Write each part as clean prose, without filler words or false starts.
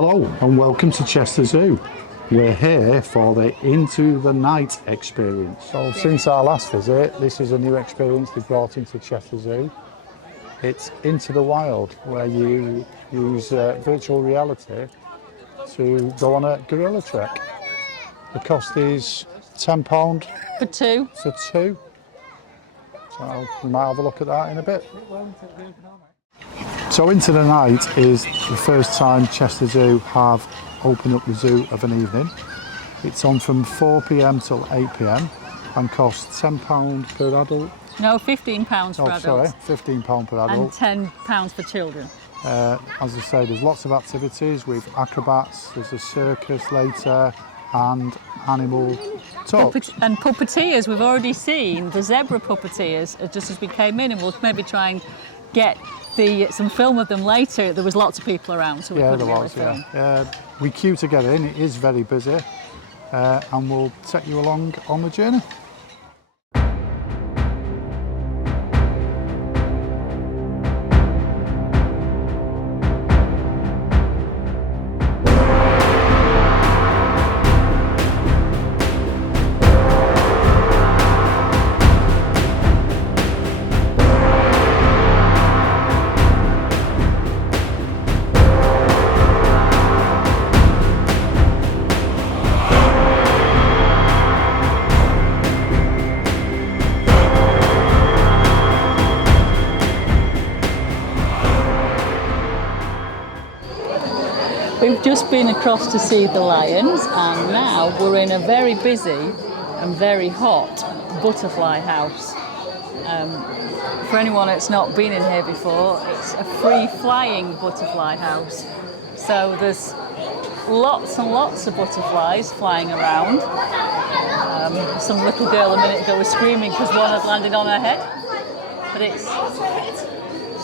Hello and welcome to Chester Zoo. We're here for the Into the Night experience. So since our last visit, this is a new experience they brought into Chester Zoo. It's Into the Wild, where you use virtual reality to go on a gorilla trek. The cost is £10 For two. for two. So we might have a look at that in a bit. So Into the Night is the first time Chester Zoo have opened up the zoo of an evening. It's on from 4 p.m. till 8 p.m. and costs £10 per adult. No, £15 for adults. Sorry, £15 per adult. And £10 for children. As I say, there's lots of activities with acrobats, there's a circus later, and animal talks. And puppeteers, we've already seen the zebra puppeteers just as we came in, and we'll maybe try and get some film of them later. There was lots of people around, so we couldn't really film. We queue to get in, it is very busy, and we'll take you along on the journey. We've just been across to see the lions, and now we're in a very busy and very hot butterfly house. For anyone that's not been in here before, it's a free-flying butterfly house. So there's lots and lots of butterflies flying around. Some little girl a minute ago was screaming because one had landed on her head. But it's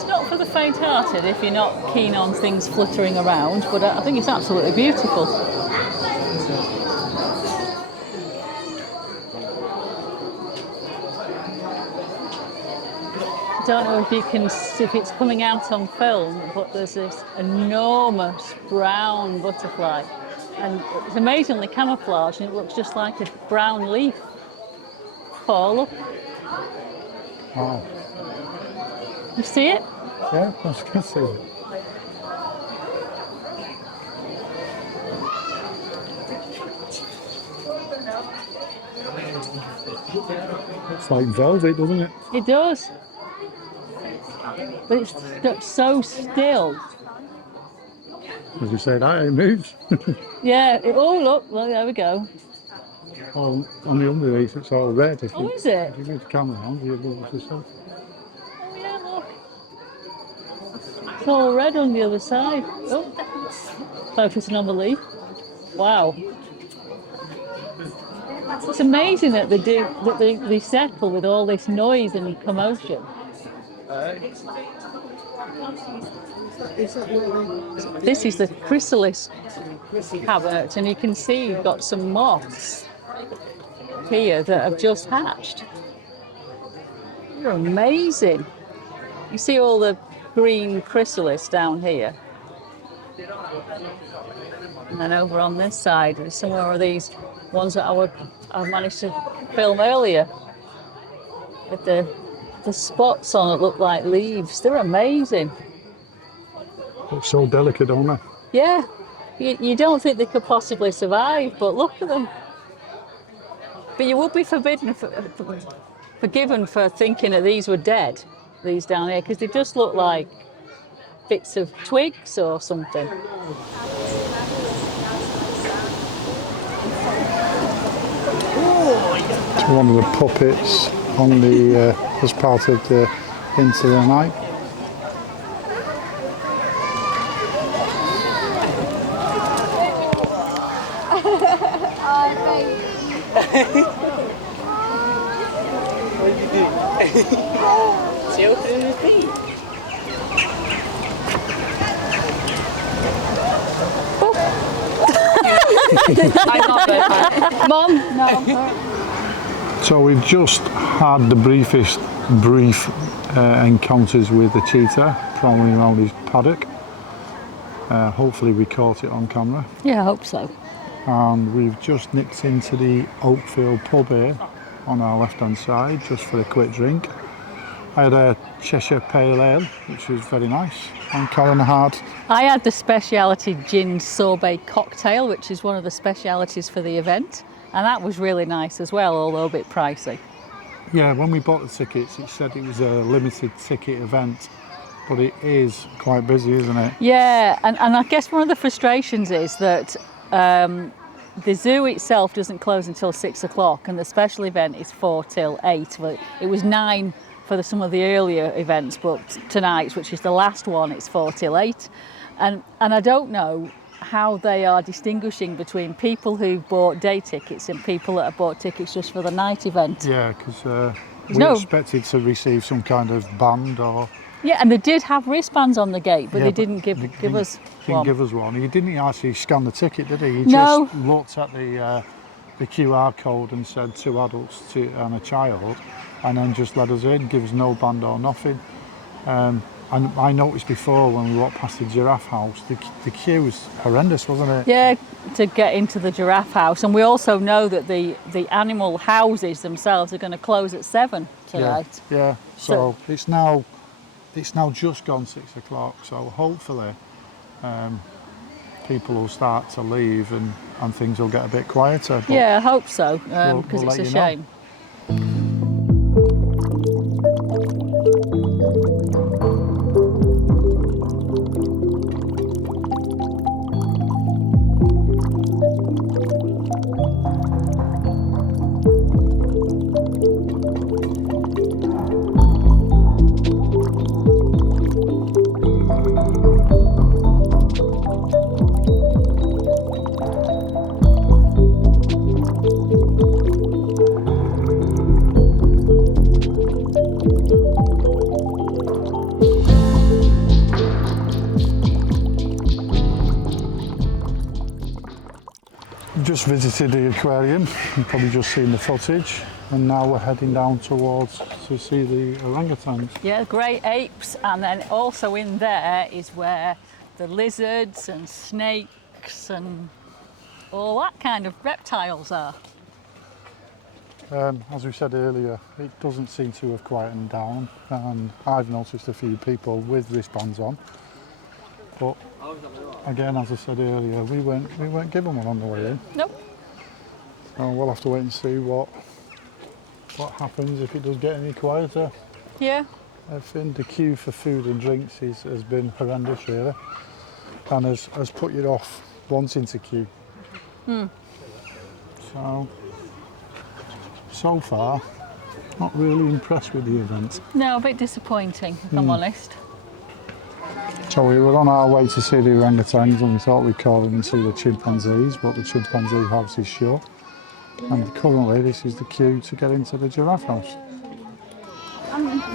not for the faint-hearted if you're not keen on things fluttering around, but I think it's absolutely beautiful. I don't know if you can see if it's coming out on film, but there's this enormous brown butterfly, and it's amazingly camouflaged, and it looks just like a brown leaf. Paul, look. Wow. You see it? Yeah, I can see it. It's like velvet, doesn't it? It does. But it's so still. As you say that, it moves. Yeah, look, there we go. Oh, on the underneath, it's all red. Oh, is it? If you move the camera on, you'll be able to see. Oh, yeah, look. It's all red on the other side. Oh, focusing on the leaf. Wow. It's amazing that they settle with all this noise and commotion. This is the chrysalis cabinet, and you can see you've got some moths here that have just hatched. They're amazing. You see all the green chrysalis down here. And then over on this side, there's some more of these ones that I managed to film earlier with the spots on that look like leaves. They're amazing. It's so delicate, don't they? Yeah, you don't think they could possibly survive, but look at them. But you would be forgiven for thinking that these were dead, these down here, because they just look like bits of twigs or something. It's one of the puppets on the as part of the Into the Night. What did you do? She opened her feet. I'm not good. Mum? No. So we've just had the brief encounters with the cheetah, prowling around his paddock. Hopefully we caught it on camera. Yeah, I hope so. And we've just nipped into the Oakfield pub here on our left hand side just for a quick drink. I had a Cheshire Pale Ale, which was very nice, and Karen had I had the speciality gin sorbet cocktail, which is one of the specialities for the event, and that was really nice as well, although a bit pricey. Yeah, when we bought the tickets, it said it was a limited ticket event, but it is quite busy, isn't it? Yeah, and I guess one of the frustrations is that the zoo itself doesn't close until 6 o'clock, and the special event is 4 till 8. Well, it was 9 for some of the earlier events, but tonight's, which is the last one, it's 4 till 8. And I don't know how they are distinguishing between people who bought day tickets and people that have bought tickets just for the night event. Yeah, because we No. expected to receive some kind of band or... Yeah, and they did have wristbands on the gate, but Yeah, they but didn't give us Didn't one. give us one. He didn't actually scan the ticket, did he? He No. just looked at the QR code and said 2 adults and a child, and then just let us in, give us no band or nothing. And I noticed before when we walked past the giraffe house, the queue was horrendous, wasn't it? Yeah, to get into the giraffe house, and we also know that the animal houses themselves are going to close at 7 tonight. Yeah. So it's now just gone 6 o'clock. So hopefully people will start to leave and things will get a bit quieter. But Yeah, I hope so, We'll because it's let a you know. shame. Just visited the aquarium, you've probably just seen the footage, and now we're heading down towards to see the orangutans. Yeah, great apes, and then also in there is where the lizards and snakes and all that kind of reptiles are. As we said earlier, it doesn't seem to have quietened down, and I've noticed a few people with wristbands on, but again, as I said earlier, we weren't given one on the way in. Nope. So we'll have to wait and see what happens if it does get any quieter. Yeah. I think the queue for food and drinks has been horrendous, really, and has put you off wanting to queue. So far, not really impressed with the event. No, a bit disappointing, if I'm honest. So we were on our way to see the orangutans, and we thought we'd call in and see the chimpanzees, but the chimpanzee house is shut. And currently this is the queue to get into the giraffe house.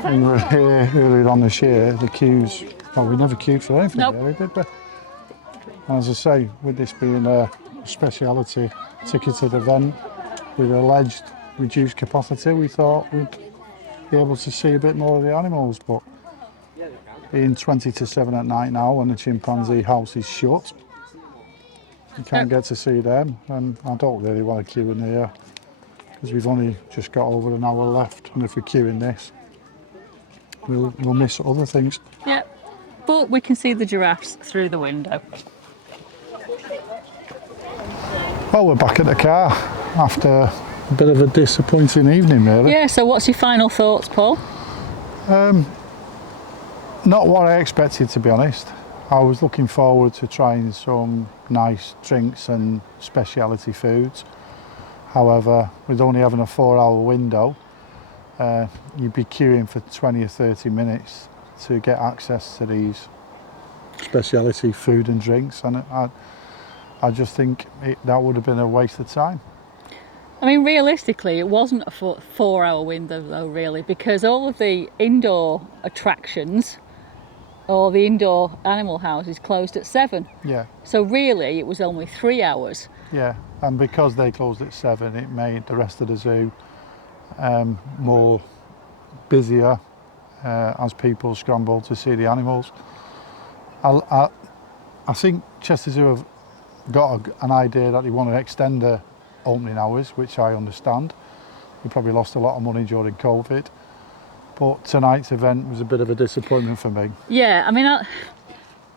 When we were here earlier on this year, the queues, well, we never queued for anything Nope. really, did we? And as I say, with this being a speciality ticketed event with alleged reduced capacity, we thought we'd be able to see a bit more of the animals, but being 20 to 7 at night now when the chimpanzee house is shut, you can't get to see them, and I don't really want to queue in here because we've only just got over an hour left, and if we queue in this, we'll miss other things. Yeah. But we can see the giraffes through the window. Well, we're back at the car after a bit of a disappointing evening, really. Yeah, so what's your final thoughts, Paul? Not what I expected, to be honest. I was looking forward to trying some nice drinks and speciality foods. However, with only having a 4-hour window, you'd be queuing for 20 or 30 minutes to get access to these speciality food and drinks, and I just think that would have been a waste of time. I mean, realistically, it wasn't a 4-hour window, though, really, because all of the indoor attractions or the indoor animal houses closed at 7. Yeah, So really, it was only 3 hours. yeah, and because they closed at 7, it made the rest of the zoo more busier as people scrambled to see the animals. I I think Chester Zoo have got an idea that they want to extend their opening hours, which I understand. We probably lost a lot of money during COVID, but tonight's event was a bit of a disappointment for me. Yeah, I mean,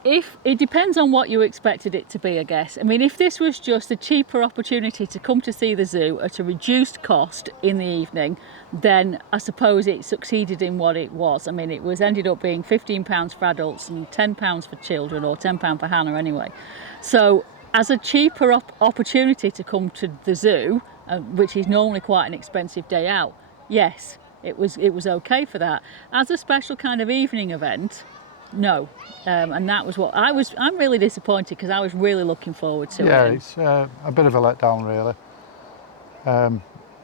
if it depends on what you expected it to be, I guess. I mean, if this was just a cheaper opportunity to come to see the zoo at a reduced cost in the evening, then I suppose it succeeded in what it was. I mean, it was ended up being £15 for adults and £10 for children, or £10 for Hannah anyway. So as a cheaper opportunity to come to the zoo, which is normally quite an expensive day out, yes, it was okay for that. As a special kind of evening event, no. And that was what I'm really disappointed, because I was really looking forward to it. Yeah, it's a bit of a letdown, really.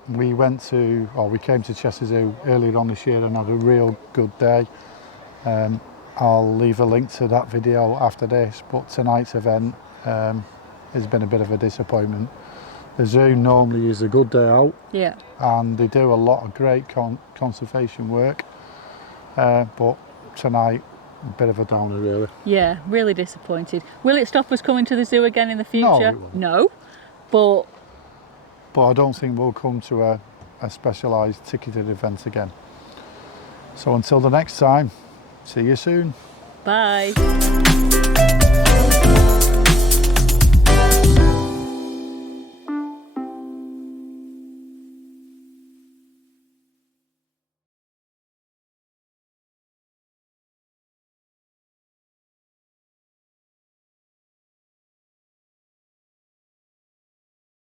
We came to Chester Zoo earlier on this year and had a real good day. I'll leave a link to that video after this, but tonight's event has been a bit of a disappointment. The zoo normally is a good day out, Yeah. and they do a lot of great conservation work, but tonight, a bit of a downer, really. Yeah, really disappointed. Will it stop us coming to the zoo again in the No, future? it won't. No. But I don't think we'll come to a specialised ticketed event again. So until the next time, see you soon. bye.